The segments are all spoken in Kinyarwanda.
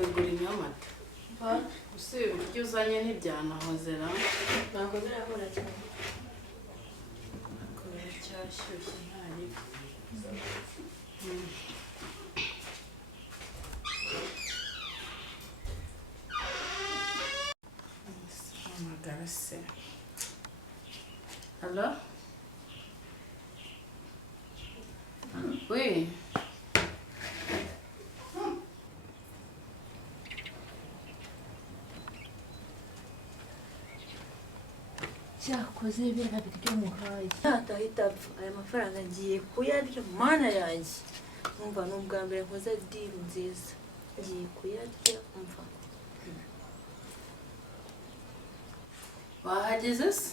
bigura inyamata usibye ibiryo uzanye ntibyanahozera ntabwo birahora cyane kubera cyashyushye ntari amagara se Hello? Oui. cyakoze biriya biryo muhaye natahita apfa aya mafaranga ngiye kuyarya mana yanjye umva ni ubwa mbere nkoze diri nziza ngiye kuyarya umva wahageze se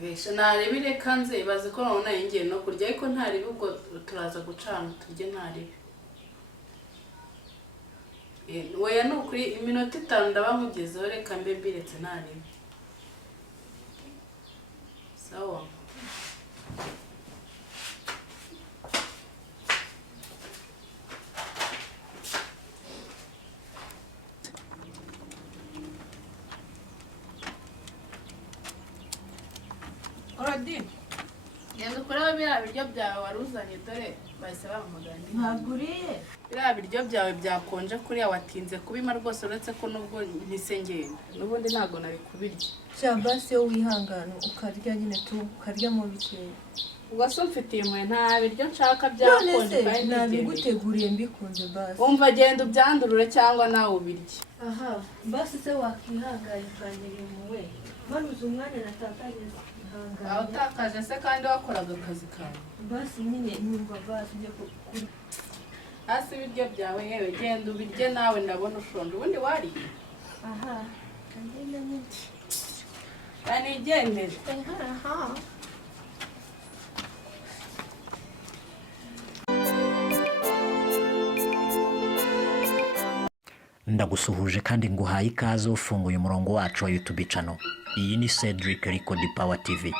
besha ntarebe reka nze ibaze ko nabona yingiye no kurya ariko ntarebe ubwo turaza gucana turye ntarebe weya ni ukuri iminota 5 ndaba nkugezeho reka mbe mbiretse ntarebe sawa Oradin, genda ukoreho biriya biryo byawe waruzanye dore bahise bampamagara ntaguriye biriya biryo byawe byakonje kuriya watinze kubima rwose uretse ko nubwo mpise ngenda n'ubundi ntabwo nari kubirya cyabasi yo wihangana ukarya nyine tu ukaryamo bikeya ubwo se mfitiye impuhwe nta biryo nshaka byakonje kandi nabiguteguriye mbikunze basi wumva genda ubyandurure cyangwa nawe ubirye aha basi se wakwihangana ukanyira impuhwe manuze umwanya natakaje aho utakaje se kandi wakoraga akazi kawe basi nyine nyumva basi njye kuri hasi ibiryo byawe yewe genda ubirye nawe ndabona ushonje ubundi wariye aha kagenda nyine kanigendere aha ndagusuhuje kandi nguhaye ikaze ufunguye umurongo wacu wa YouTube channel. Iyi ni Cedric Record Power TV.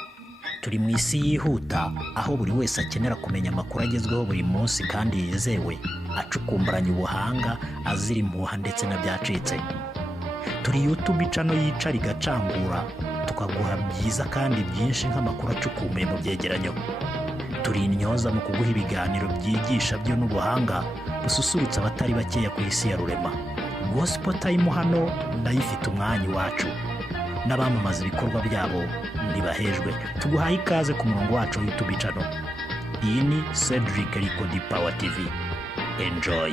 Turi mu isi yihuta aho buri wese akenera kumenya amakuru agezweho buri munsi kandi yizewe, acukumburanye ubuhanga, azira impuha ndetse na byacitse. Turi YouTube channel yicara igacangura, tukaguha byiza kandi byinshi nk'amakuru acukumbuye mu byegeranyo. Turi intyoza mu kuguha ibiganiro byigisha byo n'ubuhanga bususurutsa abatari bakeya ku isi ya rurema. Gospel time hano ndayifite umwanya wacu, n'abamamaza ibikorwa byabo ntibahejwe. Tuguhaye ikaze ku murongo wacu wa YouTube channel. Iyi ni Cedric Record Power TV. Enjoy,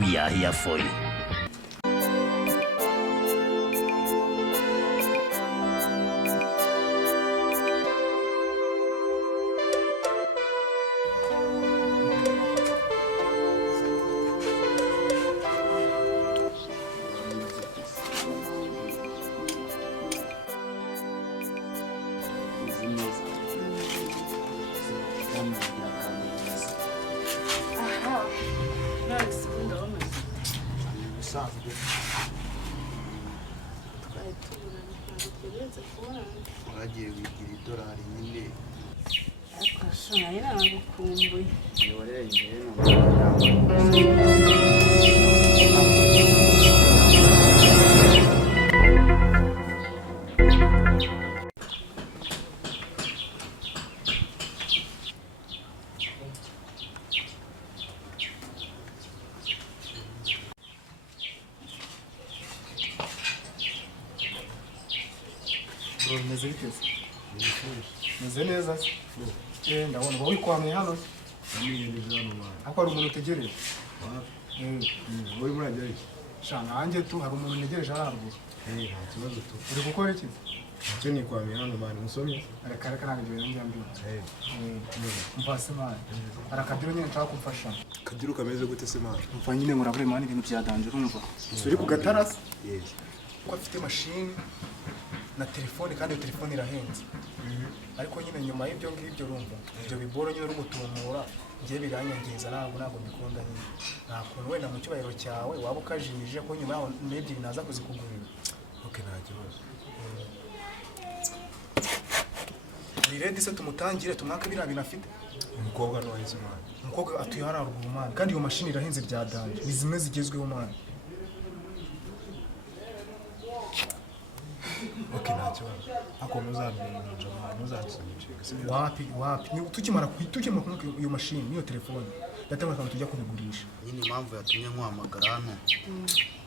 we are here for you. Wagiye wigira idolari nyine akashana ina nagukumbuye yoreye imbere meze biteze meze neza ndabona uba wikwamye hano ariko hari umuntu utegereje wowe murajyayo shana hanjye tu hari umuntu ntegereje haruguru nta kibazo tu uri gukora iki icyo nikwamye hano mani musomye reka ntabwo ibyo bintu byambye mvase mani hari akadiro nyine nshaka kumfasha kagira kameze gute se mani mva nyine murabure mani ibintu byadanje urumva uri ku gatarasi ko afite mashini na telefone kandi iyo telefone irahenze ariko nyine nyuma y'ibyo ngibyo urumva ibyo biboro nyine urumutumura ngiye biranyangiriza ntabwo mbikunda nyine nta kuntu wenda mu cyubahiro cyawe waba ukajije ko nyuma yaho n'ebyiri naza kuzikugurira nta kibazo ari ready se tumutangire tumwake biriya bintu afite. umukobwa n'uwahise mani. Umukobwa atuye hariya ruguru mani, kandi iyo mashini irahenze bya danje, ni zimwe zigezweho mani. Okay, nta kibazo. Ako muzabinja mani, muzansubije. Wapi ni tukimara kumwaka iyo mashini niyo telefone yatamara kandi tujya kubigurisha. nyine impamvu yatumye nkwamagara hano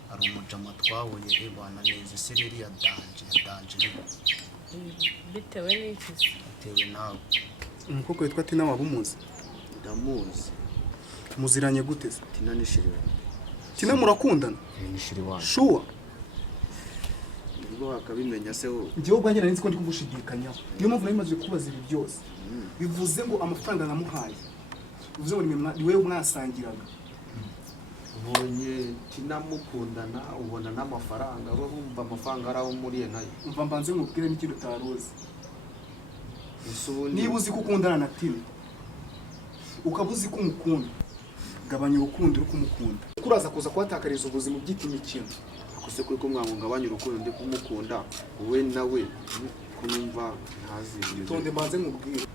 hari umujama twahuye bana neza sereri ya danje bitewe n'iki se? bitewe nawe. Umukobwa witwa Tina wabumuzi? Ndamuzi. Muziranye gute se? Tina nishiri wawe. Tina murakundana? Nishiri wawe. Sure. Ubwo wakabimenya se wowe. Njyewe ubwanjye nari nzi ko ndi kugushidikanyaho. Niyo mpamvu nari maze kubaza ibi byose. Bivuze ngo amafaranga namuhaye. Bivuze ngo ni wewe mwasangiraga. Ubonye Tina mukundana ubona n'amafaranga abo bumva amafaranga araho muriye nayo. Umva mbanze nkubwire n'ikintu utaruzi. Usubundi Niba uzi ko ukundana na Tina ukaba uzi ko umukunda, gabanya urukundo uri kumukunda. Kuraza kuza kuhatakariza ubuzima byita imikino. akose kuri ko mwangabanya urukundo ndi kumukunda wowe nawe kunumva ntazi. Tonde mbanze nkubwire.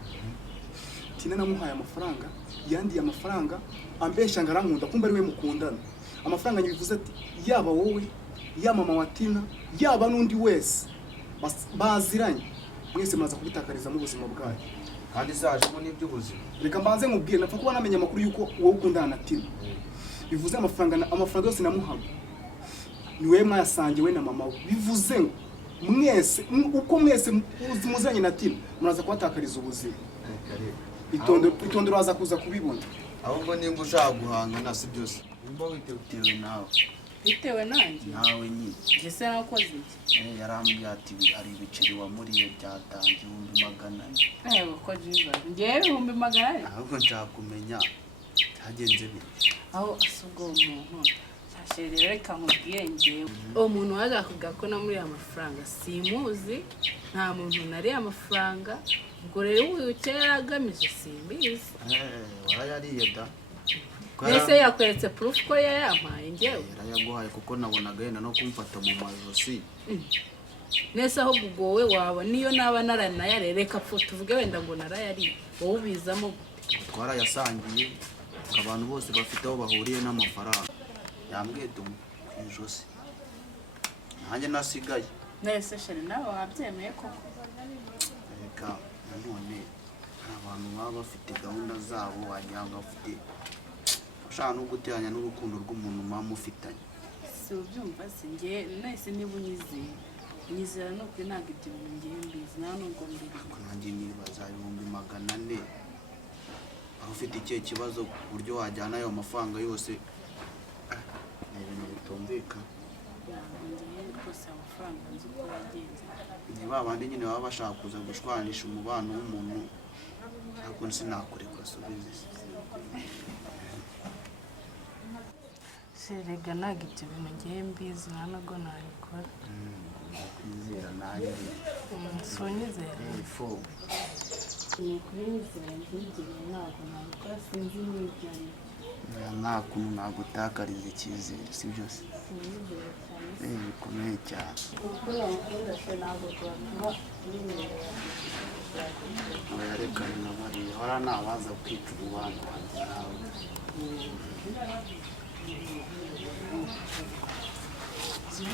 Tina namuhaye amafaranga, yandiye amafaranga, ambesha ngarankunda kumba ari we mukundana. Amafaranga nyibivuze ati yaba wowe, ya mama wa Tina, yaba n'undi wese baziranye. Mwese muraza kubitakariza mu buzima bwayo. kandi zajemo n'iby'ubuzima. Reka mbanze nkubwire napfa kuba namenya amakuru yuko wowe ukundana na Tina. Bivuze amafaranga yose namuhaga ni wewe mwayasangiwe na mama we. Bivuze ngo mwese uko mwese muzanye na Tina muraza kubatakariza ubuzima. Itondo uraza kuza kubibona. ahubwo nimba ushaka guhangana si byose nimba witewe nawe. Bitewe nanjye? nawe nyine Ese nakoze iki? yarambwiye ati hari ibiceri wamuriye byatanze 200. Ewe ko jiza. Ngewe 200. ahubwo nshaka kumenya byagenze bite. Aho asubwo umuntu. Cyashere reka nkubwiye ngewe. Umuntu waje akuga ko namuri amafaranga simuzi. Nta muntu nari amafaranga. Ubwo rero uyu kera agamije simbizi. warayariye da. Ese yakweretse proof ko yayampaye ngewe? yarayaguhaye kuko nabonaga yenda no kumfata mu majosi. Nese aho gugowe waba niyo naba naranayarereka pfu tuvuge wenda ngo narayari wowe ubizamo. twarayasangiye abantu bose bafite aho bahuriye n'amafaranga. yambwiye tumu ijosi nanjye nasigaye. Nese sheri nawe wabyemeye koko? reka nanone hari abantu baba bafite gahunda zabo wagira ngo bafite ushaka no guteranya n'urukundo rw'umuntu muba mufitanye. Si ubyumva se nge nese niba unyizeye nyizera no kuri ntabwo ibyo bintu ngiye mbizi nta nubwo mbiri. nanjye nibaza 400 aho ufite ikihe kibazo ku buryo wajyana ayo mafaranga yose. ni ibintu bitumvikana. Ngiye rwose amafaranga nzi uko yagenze. ni ba bandi nyine baba bashaka kuza gushwanisha umubano w'umuntu ariko sinakurekura subize. Serega ntabwo ibyo bintu ngiye mbizi nta nubwo nabikora. kwizera nanjye Sunyizera? ifo Ni ukuri nyizera ntigire ntabwo nabikora sinzi n'ibyo ari byo. nta kuntu nagutakariza icyizere si byose. Sunyizera cyane. bikomeye cyane. Kuko yamukunda se ntabwo twatuma n'imyenda aba yarekanye na Mariya hora nabaza kwica umubano wanjye nawe.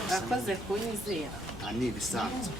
Urakoze kunyizera. nta ni ibisanzwe.